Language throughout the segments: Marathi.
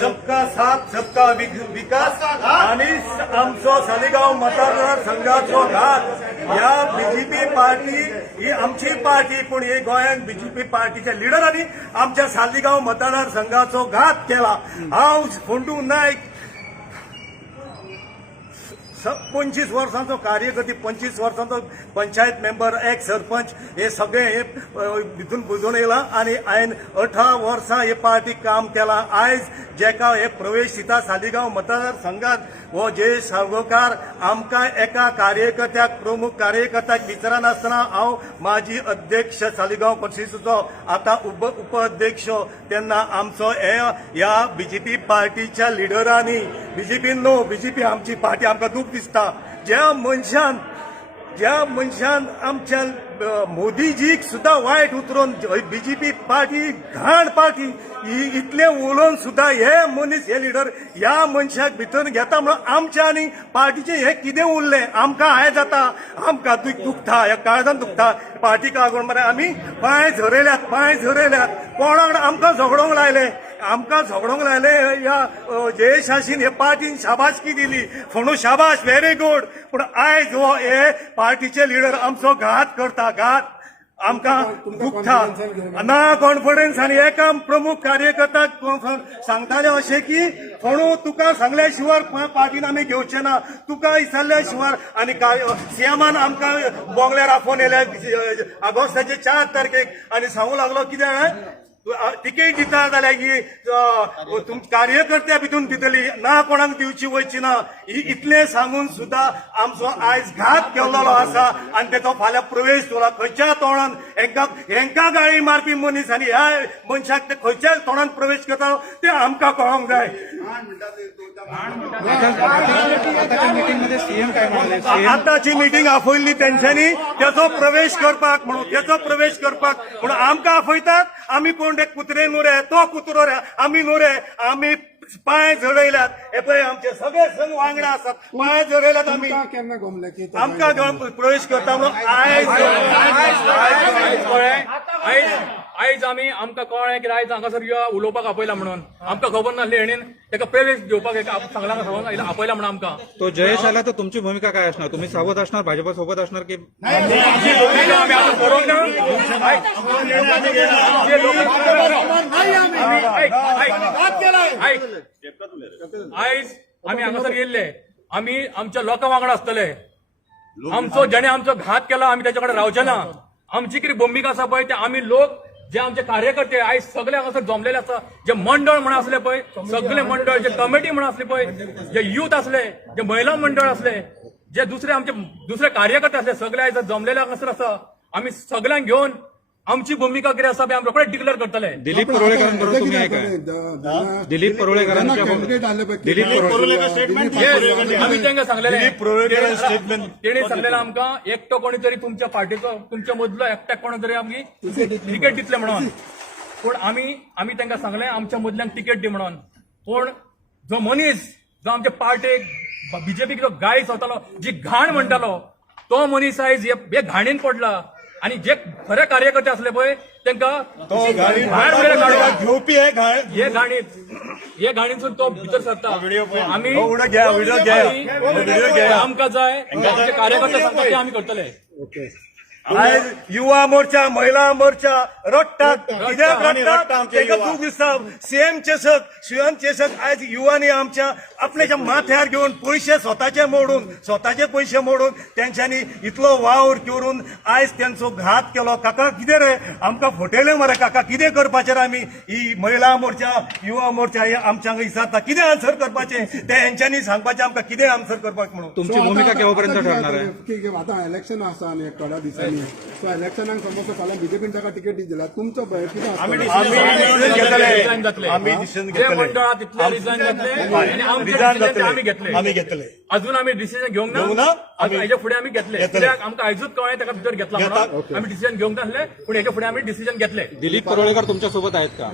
सबका साथ सबका विकास आणि आमचो सालिगांव मतदार संघाचो घात या बीजेपी पार्टी ही आमची पार्टी पण हे गोंयांत बीजेपी पार्टीच्या लिडरांनी आमच्या सालिगांव मतदार संघाचो घात केला। हांव फोंडू नायक 25 वर्सांचो कार्यकर्ती 25 वर्सांचो पंचायत मेंबर एक सरपंच हे सगळे हे भितून बुजून येयला आणि हांवें 18 वर्सां हे पार्टी काम केलां। आयज जेका हे प्रवेश दिता सालिगांव मतदार संघात हो जयेश साळगांवकार आमकां एका कार्यकर्त्याक प्रमुख कार्यकर्त्याक विचारनासतना हांव माजी अध्यक्ष सालिगांव परिशदेचो आता उपाध्यक्ष तेन्ना आमचो ह्या बीजेपी पार्टीच्या लिडरांनी बीजेपी आमची पार्टी आमकां दूख दिसता। ज्या मनशान आमच्या मोदीजीक सुद्धा वायट उतरून बीजेपी पार्टी घाण पार्टी ही इतले उलोवन सुद्धा हे मनीस हे लिडर ह्या मनशाक भितर घेता म्हणून आमच्या आनी पार्टीचे हे कितें उरलें आमकां हाय जाता आमकां दुखता ह्या काळजान दुखता। पार्टी लागून मरे आमी पांय झरयल्यात कोणाक आमकां झगडोंक लायले ह्या जयेशाशीन हे पार्टीन शाबासकी दिली फोंडू शाबाश व्हेरी गुड। पूण आयज हो हे पार्टीचे लिडर आमचो घात करता आमकां दुखता ना कॉन्फिडन्स आनी एका प्रमुख कार्यकर्त्याक सांगताले अशें की फोंडू तुका सांगल्या शिवाय पार्टीन आमी घेवचे ना तुका विचारल्या शिवाय आनी सीएमान आमकां बोंगल्यार आफोवन येयल्या ऑगस्टाचे 4 तारखेक आनी सांगू लागलो कितें तिकेट दिता जाल्यार ही कार्यकर्त्या भितून दितली ना कोणाक दिवची वयची ना ही इतले सांगून सुद्धा आमचो आयज घात केल्लो आसा आनी तेचो फाल्यां प्रवेश दवरला। खंयच्या तोंडान हेंकां गाळी मारपी मनीस आनी ह्या मनशाक ते खंयच्या तोंडान प्रवेश करता ते आमकां कळोंक जाय। आतांची मिटींग आपयल्ली तेंच्यांनी तेचो प्रवेश करपाक म्हणून आमकां आपयतात आमी कोण ते कुत्रे नुरे तो कुत्रो रे आमी नुरे आमी पांय झडयल्यात हे पळय आमचे सगळे संघ वांगडा आसात पांय झडयल्यात आमी आमकां प्रवेश करता म्हणून आयज आमी आमकां कळ्ळें की आयज हांगासर उलोवपाक आपयला म्हणून आमकां खबर नासली हेणेन ताका प्रवेश घेवपाक सांगला आपयला म्हणून आमकां तो जयेश आला तर तुमची भूमिका काय असणार तुम्ही सावध असणार भाजपा सोबत असणार की आयज आमी हांगासर येयल्ले आमी आमच्या लोकां वांगडा आसतले आमचो जेणे आमचो घात केला आमी ताचे कडेन रावचे ना आमची कितें भूमिका आसा पळय ते आमी लोक जे आमचे कार्यकर्ते आयज सगळे हांगासर जमलेले आसा जे मंडळ म्हण आसले पळय सगळे मंडळ जे कमिटी म्हण आसले पळय जे युथ आसले जे महिला मंडळ आसले जे दुसरे कार्यकर्ते आसले सगळे आयज जमलेले हांगासर आसा आमी सगळ्यांक घेवन आमची भूमिका कितें आसा आमी रोखडेच डिक्लेअर करतले। दिलीप परोळेकरांबरोबर तुम्ही आहे काय दिलीप परोळेकरांच्या आमी तांकां सांगलेलें तेणी सांगलेलें आमकां एकटो कोणी तरी तुमच्या पार्टीचो तुमच्या मदलो एकट्याक कोणी तरी आमी तिकेट दितले म्हणून पूण आमी तांकां सांगलें आमच्या मदल्यांक तिकेट दी म्हणून पूण जो मनीस जो आमच्या पार्टेक बीजेपीक जो गाय चोवतालो जी घाण म्हणटालो तो मनीस आयज हे घाणीन पडला आणि जे खरे कार्यकर्ते असले पळय तांकां घेवपी हे गाणीतून तो भितर सरता आमी आमकां जाय आमचे कार्यकर्ते सांगता ते आमी करतले। आयज युवा मोर्चा महिला मोर्चा रडटात कित्याक रडटात तेका दूख दिसता सीएम चेसक आयज युवांनी आमच्या आपल्याच्या माथ्यार घेवन स्वताचे पयशे मोडून तेंच्यांनी इतलो वावर करून आयज तेंचो घात केलो। काका कितें रे आमकां फटयलें मरे काका कितें करपाचें रे आमी ही महिला मोर्चा युवा मोर्चा हे आमच्यांक विचारता कितें आन्सर करपाचें ते हेंच्यांनी सांगपाचें आमकां कितें आन्सर करपाक म्हणून। तुमची भूमिका केव्हापर्यंत ठरणार आहे आतां इलेक्शन आसा आनी एक थोड्या दिसांनी सो इलेक्शनाक समज फाल्यां बीजेपीन ताका तिकेट दिला तुमचो कितें आमी घेतले अजून आमी डिसिजन घेवंक ना हेच्या फुडें आमी घेतले कित्याक आमकां आयजूच कळ्ळें ताका भितर घेतला म्हणून आमी डिसिजन घेवंक नासले पूण हेच्या फुडें आमी डिसिजन घेतले. दिलीप परोळेकर तुमच्या सोबत आहेत का?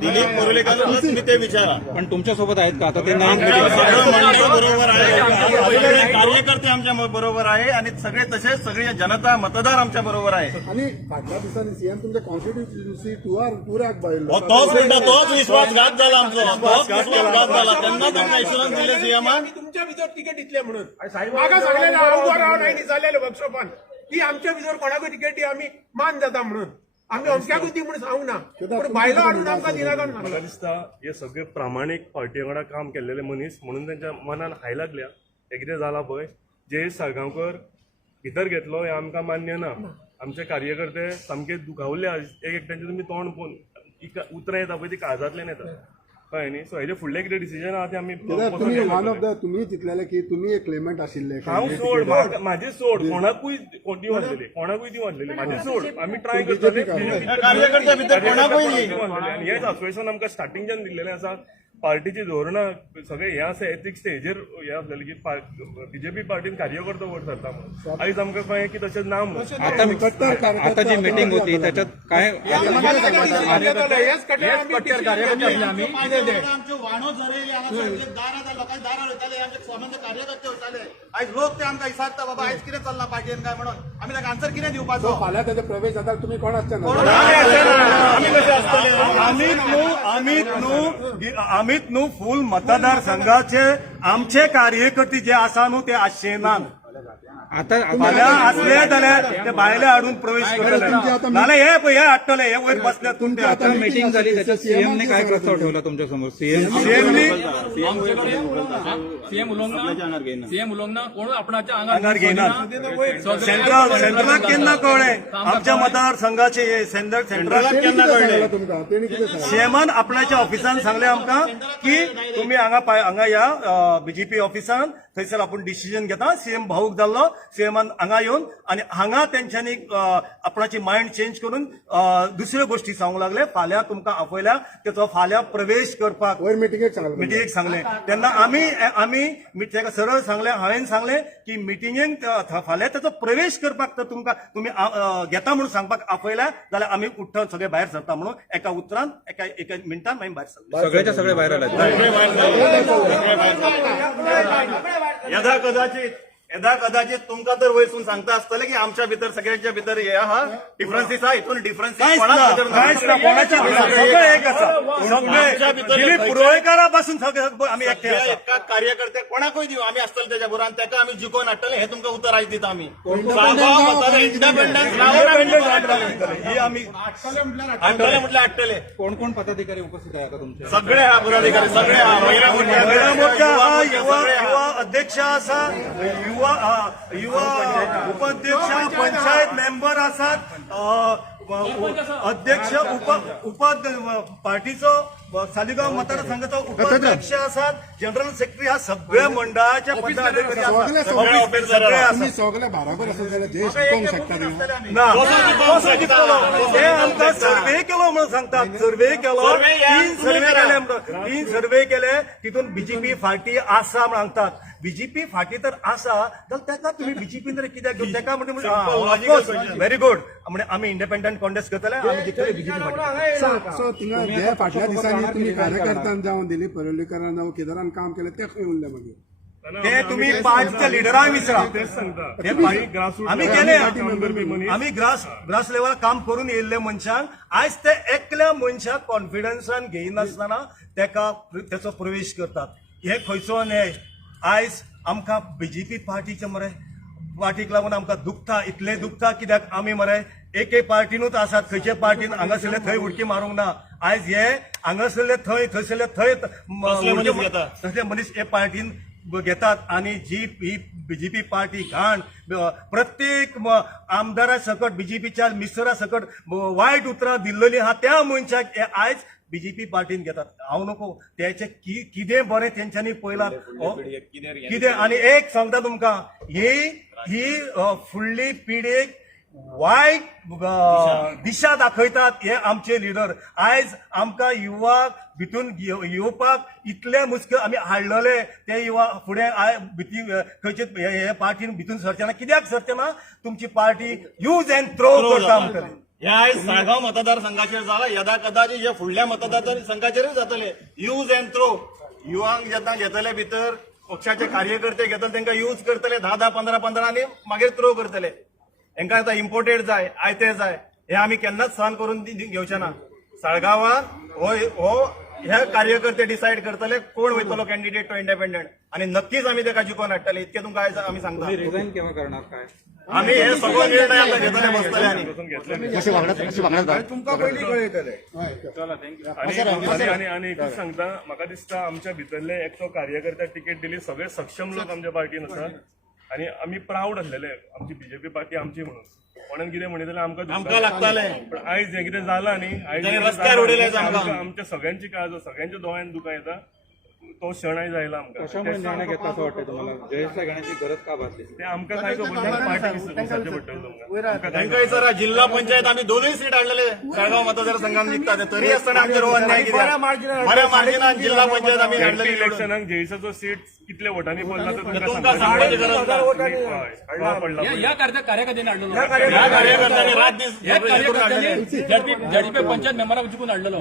दिलीप परोलेकरांना तुम्ही ते विचारा. पण तुमच्या सोबत आहेत का? आता ते नाही. सगळं बरोबर आहे, सगळे कार्यकर्ते आमच्या बरोबर आहे आणि सगळे तसेच सगळे जनता मतदार आमच्या बरोबर आहे. आणि फाटल्या दिसांनी सीएम तुमच्या कॉन्स्टिट्युन्सी टुराक भायलो तोच म्हणटा, तोच विश्वासघात झाला आमचो, तोच विश्वासघात झाला. त्यांना तुम्ही एश्युरन्स दिले सीएमान. तुमच्या भितर तिकेट दितले म्हणून म्हाका सांगलेलें हांव उबो रावन हांवें दिसालेलें वर्कशॉपान की आमच्या भितर कोणाकूय तिकेट दी आमी मान जाता म्हणून आमी अमक्याकूच दी म्हणून सांगूंक ना पूण भायलो हाडून आमकां दिना काय मला दिसता हे सगळे प्रामाणीक पार्टी वांगडा काम केलेले मनीस म्हणून त्यांच्या मनान हाय लागल्या. हे कितें जाला पळय जयेश साळगांवकर भितर घेतलो हे आमकां मान्य ना. आमचे कार्यकर्ते सामके दुखावले. एक एकट्यांचे तुमी तोंड पळोवन उतरां येता पळय ती काळजांतल्यान येता कळ्ळें न्ही. सो हेजे फुडले कितें डिसिजन आहा ते आमी तुम्ही वन ऑफ द तुम्ही चितलेले की तुम्ही एक क्लेमंट आशिल्ले हांव सोड म्हाजी सोड कोणाकूय दिवं वाटलेली कोणाकूय दिवं वाटलेली म्हाजी सोड आमी ट्राय करतले कार्यकर्त्या भितर कोणाकूय न्ही. आणि हेच आश्वासन आमकां स्टार्टिंगच्यान दिल्लेलें आसा. पार्टीची धोरणां सगळे हे आसा एथिक्स हेजेर हे आसलेले की बीजेपी पार्टीन कार्यकर्तो वोट सरता म्हणून. आयज आमकां कळ्ळें की तशें ना म्हणून. आता जी मीटिंग होती त्याच्यात काय हेच कट्टर कार्यकर्ते आसले आमी. आमचे वाणो झरयले हांगा दारां लोकांचे दारां वयताले, आमचे स्वामीचे कार्यकर्ते वयताले. आयज लोक ते आमकां विचारता बाबा आयज कितें चल्लां पार्टीन काय म्हणून. आमी ताका आन्सर कितें दिवपाचो? फाल्यां त्याचा प्रवेश जाता तुम्ही कोण आसचे ना आमीत न्हू फूल मतदारसंघाचे आमचे कार्यकर्ते जे आसा न्हू ते आसचे नात. आता फाल्यां असले जाल्यार ते भायले हाडून प्रवेश करतले नाल्यार हे हाडटले हे वयर बसले तुमचे आता मीटिंग झाली त्याच्यात सीएमने काय प्रस्ताव ठेवला तुमच्या समोर? सीएम उलोवंक कोण आपणाच्या आंगार घेयनात. सेंट्रलाक केन्ना कळ्ळें आमच्या मतदारसंघाचे हे सेंट्रलाक केन्ना कळ्ळें? तुमकां तेणी कितें सांगलें? सीएमान आपणाच्या ऑफिसान सांगले आमकां की तुम्ही हांगा या बीजेपी ऑफिसान थंयसर आपूण डिसिजन घेता. सीएम भावूक जाल्लो सीएमान हांगा येवन आणि हांगा तेंच्यांनी आपणाची मायंड चेंज करून दुसऱ्यो गोष्टी सांगूंक लागले. फाल्यां तुमकां आपयल्या तेचो फाल्यां प्रवेश करपाक वयर मिटिंगेक सांगलें. मिटिंगेक सांगले. तेन्ना आमी तेका सरळ सांगले हांवें सांगले की मिटिंगेक फाल्यां तेचो प्रवेश करपाक तर तुम्ही घेता म्हणून सांगपाक आपयल्या जाल्यार आमी उठ्ठा सगळे भायर सरता म्हणून एका उतरान एका मिनटान मागीर भायर सरले. सगळेच्या सगळे बाहेर आले. येदा कदाचित तुमकां तर वयसून सांगता आसतलें की आमच्या भितर सगळ्यांच्या भितर हे आहा डिफरन्सीस आहा. हितून डिफरन्सीस कांयच ना कोणाच्या भितर सगळे एक आसा. सगळे दिलीप पुरोळेकारा पासून सगळे आमी एकटे आसा. एका कार्यकर्ते कोणाकूय दिवं आमी आसतले तेच्या बरोबर आनी तेका आमी जिखोवन हाडटले हे तुमकां उतर आयज दिता आमी. इंडिपेंडन्स ही आमी हाडटले म्हटल्यार हाडटले. कोण कोण पदाधिकारी उपस्थित आहे आता तुमचे? सगळे आहा पदाधिकारी सगळे आहा. महिला महिला मोर्चा मोर्चा हा युवा अध्यक्ष आसा, युवा उपाध्यक्ष, पंचायत मेंबर आसात, अध्यक्ष पार्टीचो सालिगांव मतदारसंघाचो उपाध्यक्ष आसात, जनरल सेक्रेटरी ह्या सगळ्या मंडळाच्या पदाधिकारी आसात. तुम्ही सगळे बराबर आसा जाल्यार जे शिकोवंक शकता न्ही. ना कसो जिखलो ते आमकां सर्वे केलो म्हणून सांगतात. सर्वे केलो, 3 सर्वे केले तितून बीजेपी फाटी आसा म्हणून सांगतात. बीजेपी फाटी तर आसा जाल्यार तेका तुम्ही बीजेपी तर कित्याक घेवन तेका म्हणजे व्हेरी गुड म्हणजे आमी इंडिपेंडंट कॉन्टेस्ट करतले आमी जिखतले बीजेपी फाटी. सो थिंगा जे फाटल्या दिसांनी तुम्ही कार्यकर्त्यान जावं दिलीप परोलेकरान जावं केदारान काम केलें ते खंय उरलें मागीर? ते तुम्ही पार्टीच्या लिडरांक विचारा. आमी केले आमी ग्रास लेवल काम करून येयल्ले मनशांक आयज ते एकल्या मनशाक कॉन्फिडन्सान घेयनासतना तेका तेचो प्रवेश करतात. हे खंयचो न्याय? आयज आमकां बीजेपी पार्टीचे मरे पार्टीक लागून आमकां दुखता, इतले दुखता कित्याक आमी मरे एके पार्टीनूच आसात. खंयचे पार्टीन हांगासरले थंय उडकी मारूंक ना. आयज हे हांगासरले थंय थंयसरले थंय तसले मनीस हे पार्टीन घेतात आणि ही बीजेपी पार्टी घाण प्रत्येक आमदारा सकट बीजेपीच्या मिनिस्टरा सकट वायट उतरां दिल्लेली आहा त्या मनशाक हे आयज बीजेपी पार्टीन घेतात. हांव नको त्याचे कितें बरें तेंच्यांनी पयलां कितें. आनी एक सांगता तुमकां ही फुडली पिढीक वायट दिशा दाखयतात हे आमचे लिडर. आयज आमकां युवाक भितून येवपाक इतले मुश्कील आमी हाडलेले ते युवा फुडें भीती खंयचे हे पार्टीन भितून सरचे ना. कित्याक सरचे ना? तुमची पार्टी यूज अँड थ्रो करता म्हणटले. हे आयज साळगांव मतदारसंघाचेर जाला, यदा कदाचित हे फुडल्या मतदारसंघाचेरूय जातले. Use and throw. युवांक जेन्ना घेतले भितर पक्षाचे कार्यकर्ते घेतले तांकां यूज करतले 10-15 आनी मागीर थ्रो करतले. हांकां आतां इम्पोर्टेड जाय, आयते जाय, हे आमी केन्नाच सहन करून घेवचे ना. साळगांवांत हो हे कार्यकर्ते डिसायड करतले कोण वयतलो कॅन्डिडेट तो इंडिपेंडंट, आणि नक्कीच आमी ताका जिखोवन हाडटले. इतके तुमकां आयज आमी सांगता. रिझाईन केव्हा करणार काय? आमी हे सगळो निर्णय आतां घेतले बसतले आनी तुमकां पयलीं कळयतले. आणि एकूच सांगता, म्हाका दिसता आमच्या भितरले एकटो कार्यकर्त्याक तिकेट दिली, सगळे सक्षम लोक आमच्या पार्टीन आसात आणि आमी प्राऊड आसलेले आमची बीजेपी पार्टी आमची म्हणून. कोणान कितें म्हणित जाल्यार आमकां लागताले. पण आयज हें कितें जालां न्ही, आयज ताणें रस्त्यार उडयले आमच्या सगळ्यांची काळज, सगळ्यांच्या दोळ्यान दुकां येता. तो क्षण आयज आयला आमकां. कशामुळे निर्णय घेतला असं वाटतं तुम्हाला? जयेशला घेण्याची गरज का भासली? ते आमकां काय खबर ना, पार्टी विसरचे पडटले तुमकां. तांकां विचारा. जिल्हा पंचायत आमी 2 सीट हाडलेले साळगांव मतदारसंघात निघता ते, तरी आसतना आमचेर हो अन्याय कित्याक? बऱ्या मार्जिनान जिल्हा पंचायत आमी हाडलेली. इलेक्शनाक जयेशाचो सीट कितल्या वोटांनी पडला ते तुमकां तुमकां सांगपाची गरज ना. पडला. या कार्यकर्त्यांनी हाडलेलो. ह्या कार्यकर्त्यांनी रात दीस या कार्यकर्त्यांनी झडपी पंचायत मेंबराक जिखून हाडलेलो.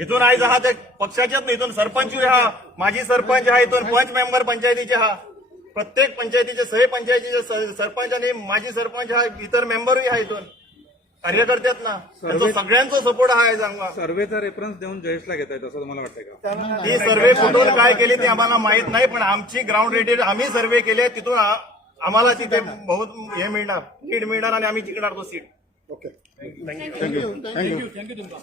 हितून आयज आहा ते पक्षाचेच न्ही, हितून सरपंचूय आहा, माजी सरपंच आहा, हितून पंच मेंबर पंचायतीचे आहा. प्रत्येक पंचायतीचे सगळे पंचायतीचे सरपंच आणि माजी सरपंच आहा, इतर मेंबरूय आहा. हितून कार्यकर्त्यात ना, त्यांचो सगळ्यांचो सपोर्ट आहा आयज आमकां. सर्वेचा रेफरन्स देऊन जयेशला घेता येतं असं तुम्हाला वाटतंय का? ती सर्वे कुठून काय केली ते आम्हाला माहित नाही, पण आमची ग्राउंड रेटेड आम्ही सर्वे केले, तिथून आम्हाला तिथे बहुत हे मिळणार, लीड मिळणार आणि आम्ही जिंकणार तो सीट. ओके. थँक्यू तुमका.